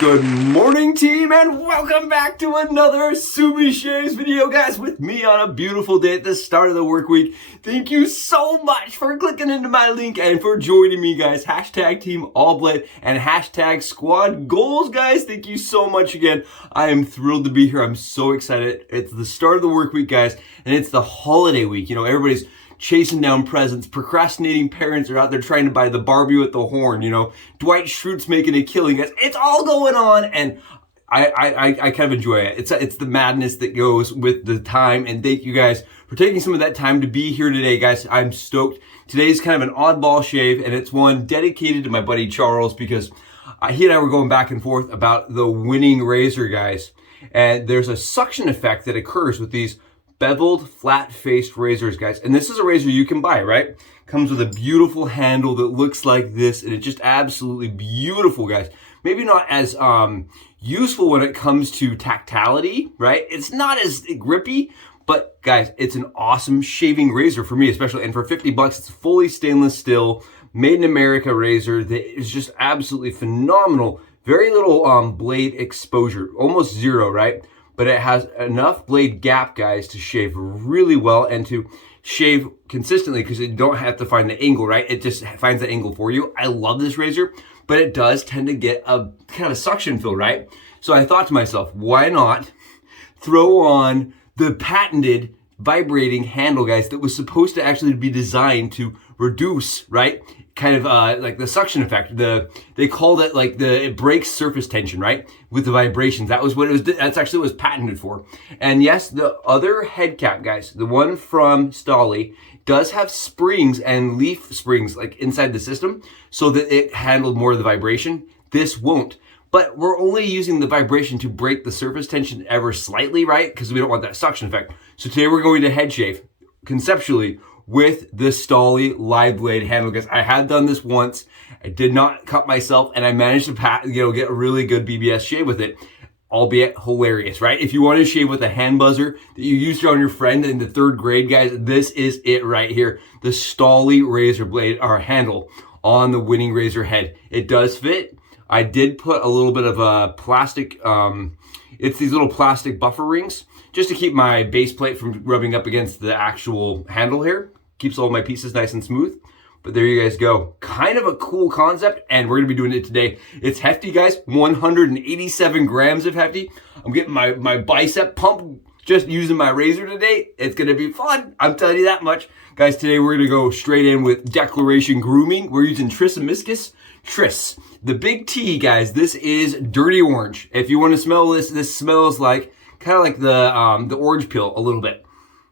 Good morning, team, and welcome back to another Sumi Shaves video, guys, with me on a beautiful day at the start of the work week. Thank you so much for clicking into my link and for joining me, guys. Hashtag Team Allblade and hashtag Squad Goals, guys. Thank you so much again. I am thrilled to be here. I'm so excited. It's the start of the work week, guys, and it's the holiday week. You know, everybody's chasing down presents. Procrastinating parents are out there trying to buy the Barbie with the horn. You know, Dwight Schrute's making a killing. It's all going on, and I kind of enjoy it. It's the madness that goes with the time, and thank you guys for taking some of that time to be here today, guys. I'm stoked. Today's kind of an oddball shave, and it's one dedicated to my buddy Charles because he and I were going back and forth about the Wiinning razor, guys. And there's a suction effect that occurs with these beveled, flat-faced razors, guys. And this is a razor you can buy, right? Comes with a beautiful handle that looks like this, and it's just absolutely beautiful, guys. Maybe not as useful when it comes to tactility, right? It's not as grippy, but guys, it's an awesome shaving razor for me, especially. And for 50 bucks, it's fully stainless steel, made in America razor that is just absolutely phenomenal. Very little blade exposure, almost zero, right? But it has enough blade gap, guys, to shave really well and to shave consistently because you don't have to find the angle, right? It just finds the angle for you. I love this razor, but it does tend to get a kind of a suction feel, right? So I thought to myself, why not throw on the patented vibrating handle, guys, that was supposed to actually be designed to reduce, right? Kind of like the suction effect. They called it like it breaks surface tension, right? With the vibrations. That was what it was. That's actually what it was patented for. And yes, the other head cap, guys, the one from Stahly, does have springs and leaf springs like inside the system so that it handled more of the vibration. This won't. But we're only using the vibration to break the surface tension ever slightly, right? Because we don't want that suction effect. So today we're going to head shave conceptually with the Stahly Live Blade handle, guys. I had done this once. I did not cut myself, and I managed to get a really good BBS shave with it, albeit hilarious, right? If you want to shave with a hand buzzer that you used on your friend in the 3rd grade, guys, this is it right here. The Stahly razor blade, or handle, on the Wiinning razor head. It does fit. I did put a little bit of a plastic, it's these little plastic buffer rings, just to keep my base plate from rubbing up against the actual handle here. Keeps all my pieces nice and smooth. But there you guys go. Kind of a cool concept, and we're gonna be doing it today. It's hefty, guys. 187 grams of hefty. I'm getting my bicep pump just using my razor today. It's gonna be fun. I'm telling you that much. Guys, today we're gonna go straight in with declaration grooming. We're using Tris. The big T, guys. This is dirty orange. If you want to smell this, this smells like kind of like the orange peel a little bit.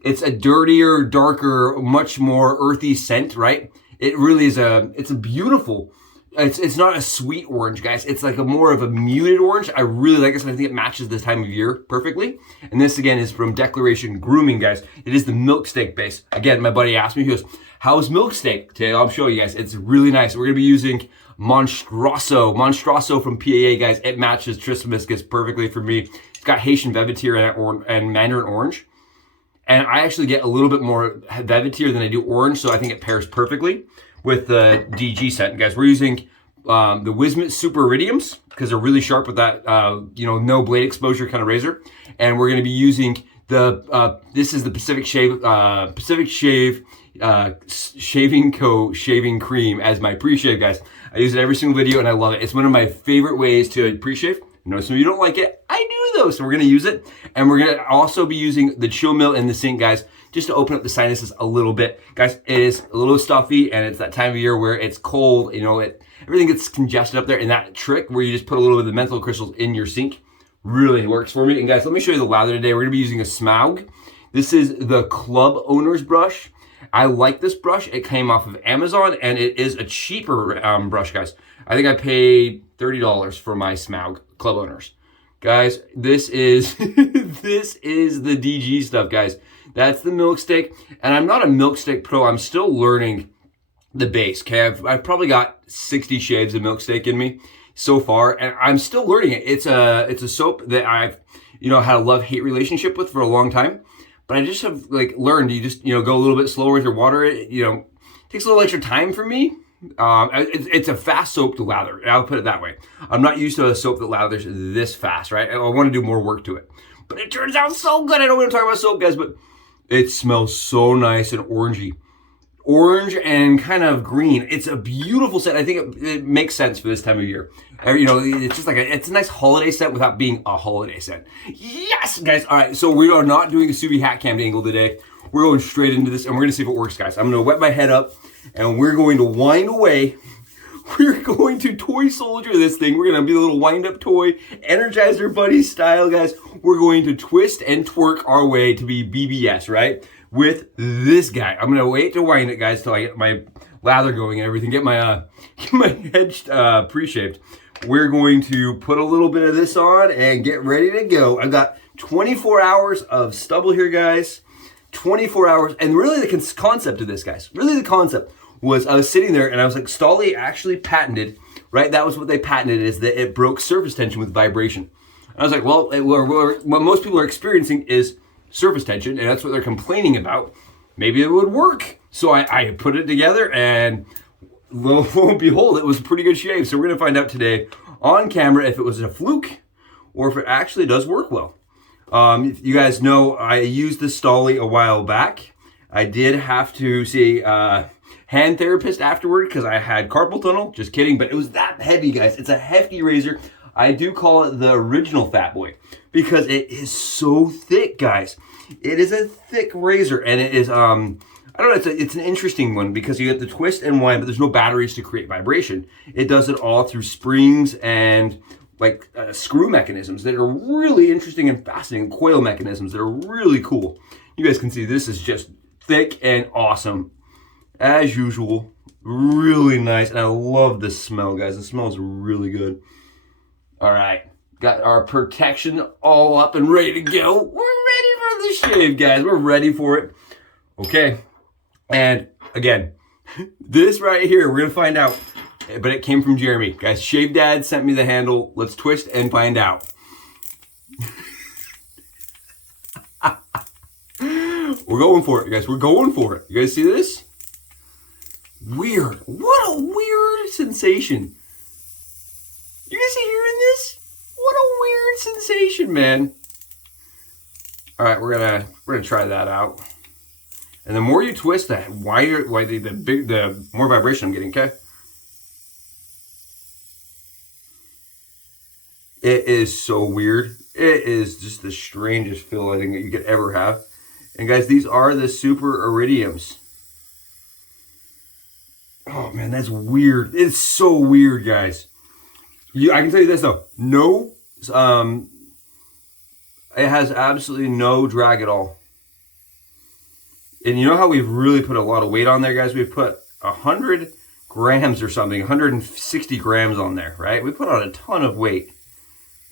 It's a dirtier, darker, much more earthy scent, right? It really is it's a beautiful, it's not a sweet orange, guys. It's like more of a muted orange. I really like this, and I think it matches this time of year perfectly. And this, again, is from Declaration Grooming, guys. It is the milk steak base. Again, my buddy asked me, he goes, how's milk steak? Today, I'll show you guys. It's really nice. We're going to be using MONSTROSSO from PAA, guys. It matches Trismegiscus perfectly for me. It's got Haitian Velveteer and Mandarin Orange. And I actually get a little bit more Velveteer than I do orange, so I think it pairs perfectly with the DG scent. Guys, we're using the Wizamet Super Iridiums because they're really sharp with that, no blade exposure kind of razor. And we're going to be using this is the Pacific Shave Shaving Co. Shaving Cream as my pre-shave, guys. I use it every single video, and I love it. It's one of my favorite ways to pre-shave. No, some of you don't like it. I do though, so we're gonna use it. And we're gonna also be using the chill mill in the sink, guys, just to open up the sinuses a little bit. Guys, it is a little stuffy, and it's that time of year where it's cold, everything gets congested up there. And that trick where you just put a little bit of the menthol crystals in your sink really works for me. And guys, let me show you the lather today. We're gonna be using a Smaug. This is the Club Owner's brush. I like this brush. It came off of Amazon, and it is a cheaper brush, guys. I think I paid $30 for my Smaug Club Owners. Guys, this is this is the DG stuff, guys. That's the milk steak, and I'm not a milk steak pro. I'm still learning the base. Okay, I've probably got 60 shaves of milk steak in me so far, and I'm still learning it. It's a soap that I've had a love-hate relationship with for a long time. But I just have learned you just go a little bit slower with your water. It takes a little extra time for me. It's a fast soap to lather. I'll put it that way. I'm not used to a soap that lathers this fast, right? I want to do more work to it. But it turns out so good. I don't want to talk about soap, guys, but it smells so nice and orangey. Orange and kind of green. It's a beautiful scent. I think it makes sense for this time of year. You know, it's just like it's a nice holiday scent without being a holiday scent. Yes, guys. All right, so we are not doing a Subi hat cam angle today. We're going straight into this, and we're going to see if it works, guys. I'm going to wet my head up, and we're going to wind away. We're going to toy soldier this thing. We're going to be a little wind-up toy, Energizer Bunny style, guys. We're going to twist and twerk our way to be BBS, right? With this guy. I'm gonna wait to wind it, guys, till I get my lather going and everything, get my head pre-shaped. We're going to put a little bit of this on and get ready to go. I've got 24 hours of stubble here, guys. 24 hours, and really the concept of this, guys, really the concept was I was sitting there and I was like, Stahly actually patented, right? That was what they patented, is that it broke surface tension with vibration. And I was like, well, what most people are experiencing is surface tension, and that's what they're complaining about. Maybe it would work. So I put it together, and lo and behold, it was a pretty good shave. So we're gonna find out today on camera if it was a fluke or if it actually does work well. If you guys know, I used the Stahly a while back. I did have to see a hand therapist afterward because I had carpal tunnel. Just kidding, but it was that heavy, guys. It's a hefty razor. I do call it the original Fat Boy because it is so thick, guys. It is a thick razor, and it is, I don't know, it's an interesting one because you get the twist and wind, but there's no batteries to create vibration. It does it all through springs and like screw mechanisms that are really interesting and fascinating, coil mechanisms that are really cool. You guys can see this is just thick and awesome. As usual, really nice, and I love the smell, guys. The smell is really good. All right, got our protection all up and ready to go. We're ready for the shave, guys. We're ready for it. Okay, and again, this right here, we're gonna find out, but it came from Jeremy. Guys, Shave Dad sent me the handle. Let's twist and find out. We're going for it, guys. We're going for it. You guys see this? Weird. What a weird sensation. You guys hearing this? What a weird sensation, man. All right, we're gonna try that out. And the more you twist, the wider, the more vibration I'm getting. Okay. It is so weird. It is just the strangest feel I think that you could ever have. And guys, these are the super iridiums. Oh man, that's weird. It's so weird, guys. I can tell you this though, no, it has absolutely no drag at all. And you know how we've really put a lot of weight on there, guys? We've put 100 grams or something, 160 grams on there, right? We put on a ton of weight.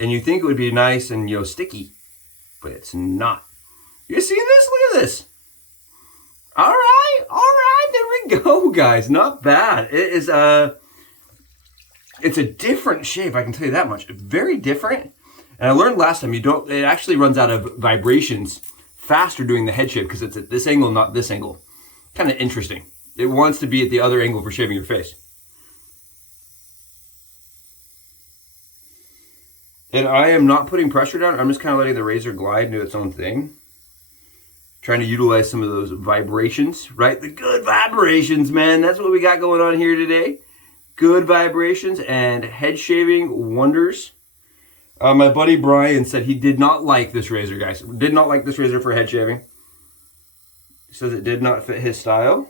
And you think it would be nice and, you know, sticky, but it's not. You see this? Look at this. All right, there we go, guys. Not bad. It is it's a different shape, I can tell you that much. Very different. And I learned last time, it actually runs out of vibrations faster doing the head shave because it's at this angle, not this angle. Kind of interesting. It wants to be at the other angle for shaving your face. And I am not putting pressure down. I'm just kind of letting the razor glide and do its own thing. Trying to utilize some of those vibrations, right? The good vibrations, man. That's what we got going on here today. Good vibrations and head shaving wonders. My buddy Brian said he did not like this razor, guys. Did not like this razor for head shaving. He says it did not fit his style.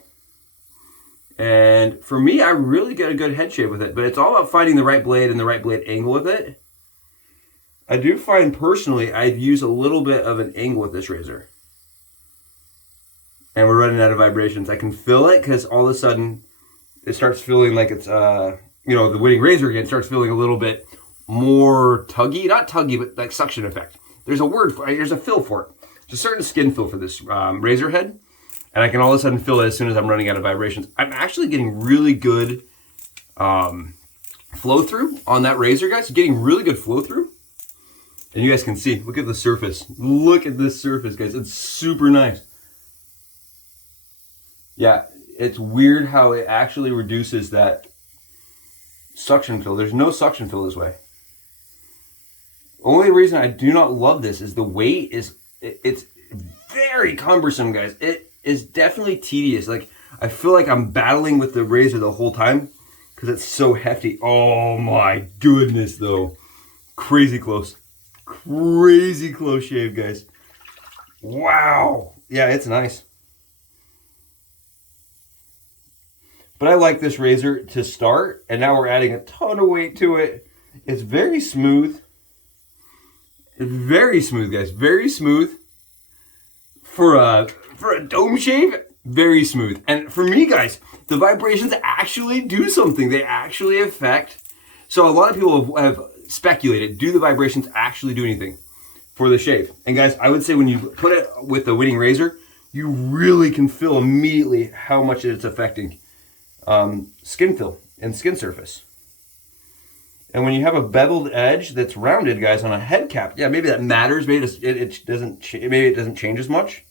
And for me, I really get a good head shave with it. But it's all about finding the right blade and the right blade angle with it. I do find personally, I'd use a little bit of an angle with this razor. And we're running out of vibrations. I can feel it because all of a sudden it starts feeling like it's, you know, the Wiinning razor again starts feeling a little bit more tuggy. Not tuggy, but like suction effect. There's a word for it. There's a feel for it. There's a certain skin feel for this razor head. And I can all of a sudden feel it as soon as I'm running out of vibrations. I'm actually getting really good flow through on that razor, guys. Getting really good flow through. And you guys can see, look at the surface. Look at this surface, guys. It's super nice. Yeah, it's weird how it actually reduces that suction fill. There's no suction fill this way. Only reason I do not love this is the weight is, it's very cumbersome, guys. It is definitely tedious. Like, I feel like I'm battling with the razor the whole time because it's so hefty. Oh my goodness, though. Crazy close. Crazy close shave, guys. Wow. Yeah, it's nice. But I like this razor to start, and now we're adding a ton of weight to it. It's very smooth. Very smooth, guys. Very smooth. For a dome shave, very smooth. And for me, guys, the vibrations actually do something. They actually affect. So a lot of people have speculated, do the vibrations actually do anything for the shave? And guys, I would say when you put it with the Wiinning razor, you really can feel immediately how much it's affecting skin fill and skin surface. And when you have a beveled edge that's rounded, guys, on a head cap, yeah, maybe that matters. Maybe it doesn't change as much.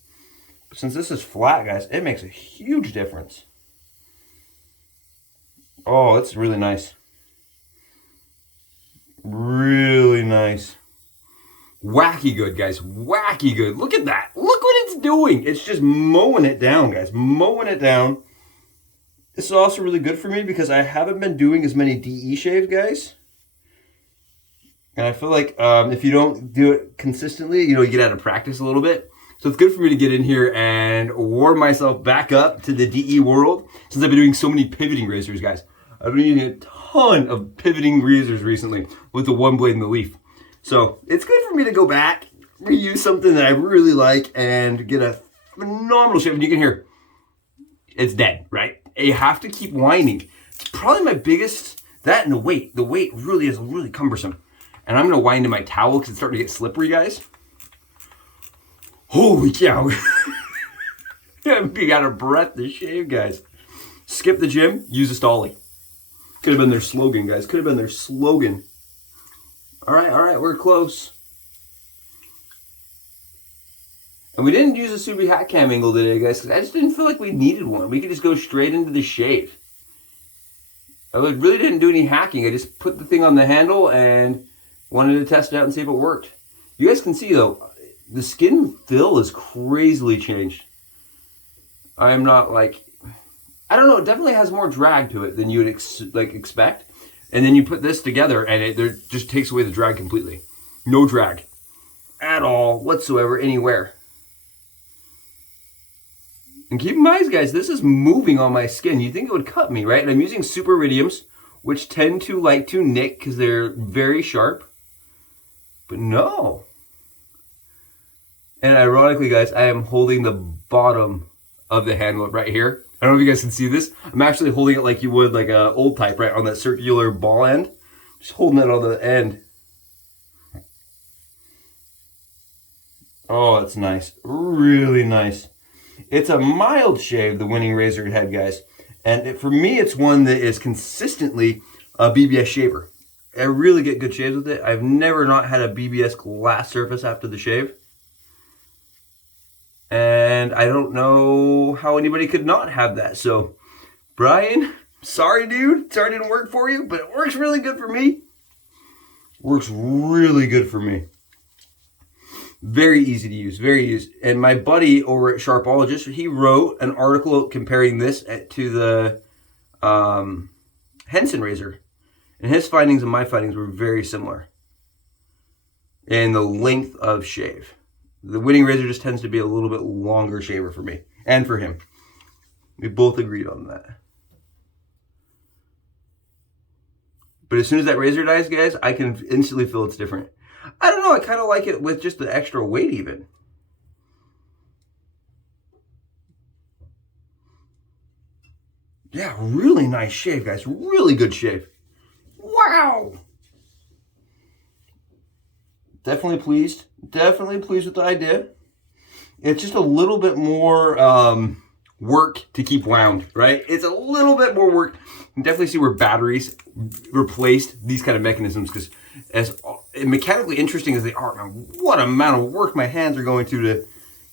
But since this is flat, guys, it makes a huge difference. Oh, it's really nice. Really nice. Wacky good, guys. Wacky good. Look at that. Look what it's doing. It's just mowing it down, guys. Mowing it down. This is also really good for me because I haven't been doing as many DE shaves, guys. And I feel like if you don't do it consistently, you know, you get out of practice a little bit. So it's good for me to get in here and warm myself back up to the DE world since I've been doing so many pivoting razors, guys. I've been using a ton of pivoting razors recently with the one blade and the leaf. So it's good for me to go back, reuse something that I really like, and get a phenomenal shave. And you can hear it's dead, right? You have to keep winding. It's probably my biggest, that and the weight. The weight really is really cumbersome. And I'm going to wind in my towel because it's starting to get slippery, guys. Holy cow. I'm being out of breath to shave, guys. Skip the gym, use a Stahly. Could have been their slogan, guys. Could have been their slogan. All right, we're close. And we didn't use a Subi hat cam angle today, guys, because I just didn't feel like we needed one. We could just go straight into the shave. I really didn't do any hacking. I just put the thing on the handle and wanted to test it out and see if it worked. You guys can see, though, the skin fill is crazily changed. I'm not like, I don't know, it definitely has more drag to it than you would expect. And then you put this together and it just takes away the drag completely. No drag at all whatsoever anywhere. And keep in mind, guys, this is moving on my skin. You'd think it would cut me, right? And I'm using super iridiums, which tend to like to nick because they're very sharp. But no. And ironically, guys, I am holding the bottom of the handle right here. I don't know if you guys can see this. I'm actually holding it like you would like a old type, right? On that circular ball end. Just holding it on the end. Oh, it's nice. Really nice. It's a mild shave, the Wiinning razor head, guys. And for me, it's one that is consistently a BBS shaver. I really get good shaves with it. I've never not had a BBS glass surface after the shave. And I don't know how anybody could not have that. So, Brian, sorry, dude. Sorry it didn't work for you, but it works really good for me. Works really good for me. Very easy to use, very easy. And my buddy over at Sharpologist, he wrote an article comparing this to the Henson razor. And his findings and my findings were very similar in the length of shave. The Wiinning razor just tends to be a little bit longer shaver for me and for him. We both agreed on that. But as soon as that razor dies, guys, I can instantly feel it's different. I don't know, I kind of like it with just the extra weight even. Yeah, really nice shave, guys. Really good shave. Wow. Definitely pleased. Definitely pleased with the idea. It's just a little bit more work to keep wound, right? It's a little bit more work. You can definitely see where batteries replaced these kind of mechanisms, because as mechanically interesting as they are, man, what amount of work my hands are going to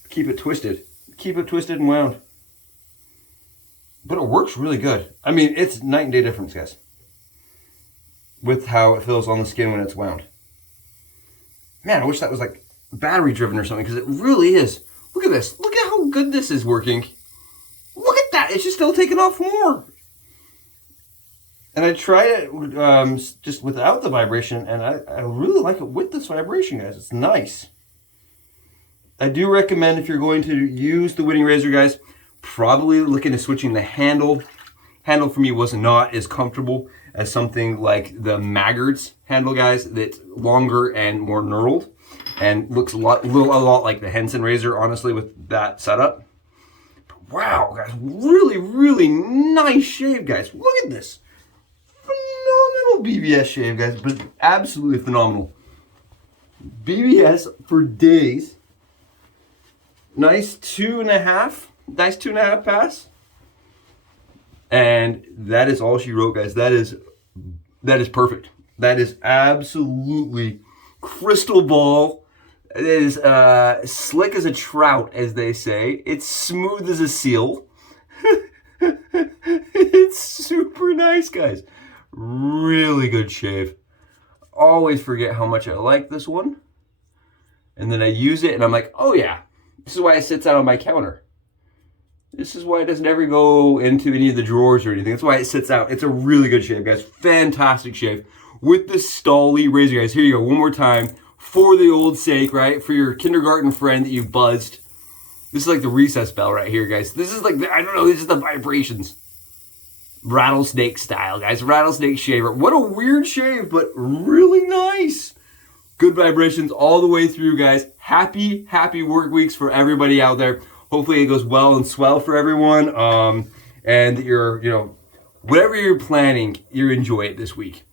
keep it twisted. Keep it twisted and wound. But it works really good. I mean, it's night and day difference, guys, with how it feels on the skin when it's wound. Man, I wish that was like battery driven or something, because it really is. Look at this. Look at how good this is working. Look at that. It's just still taking off more. And I tried it just without the vibration, and I really like it with this vibration, guys. It's nice. I do recommend, if you're going to use the Wiinning razor, guys, probably looking at switching the handle. Handle for me was not as comfortable as something like the Maggard's handle, guys, that's longer and more knurled and looks a lot like the Henson razor, honestly, with that setup. But wow, guys, really, really nice shave, guys. Look at this. Phenomenal BBS shave, guys, but absolutely phenomenal. BBS for days. Nice 2.5. Nice 2.5 pass. And that is all she wrote, guys. That is perfect. That is absolutely crystal ball. It is slick as a trout, as they say. It's smooth as a seal. It's super nice, guys. Really good shave. Always forget how much I like this one. And then I use it and I'm like, oh yeah, this is why it sits out on my counter. This is why it doesn't ever go into any of the drawers or anything. That's why it sits out. It's a really good shave, guys. Fantastic shave. With the Stahly razor, guys. Here you go, one more time. For the old sake, right? For your kindergarten friend that you buzzed. This is like the recess bell right here, guys. This is like, I don't know, this is the vibrations. Rattlesnake style, guys. Rattlesnake shaver. What a weird shave, but really nice. Good vibrations all the way through, guys. Happy work weeks for everybody out there. Hopefully it goes well and swell for everyone. And you're, whatever you're planning, you enjoy it this week.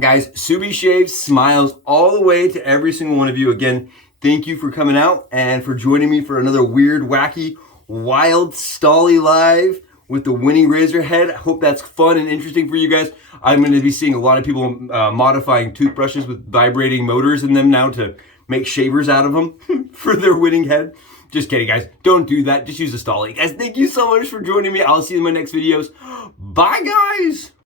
Guys, Subi Shaves smiles all the way to every single one of you. Again, thank you for coming out and for joining me for another weird, wacky, wild Stahly Live with the Wiinning razor head. I hope that's fun and interesting for you guys. I'm going to be seeing a lot of people modifying toothbrushes with vibrating motors in them now to make shavers out of them for their Wiinning head. Just kidding, guys. Don't do that. Just use a Stahly. Guys, thank you so much for joining me. I'll see you in my next videos. Bye, guys.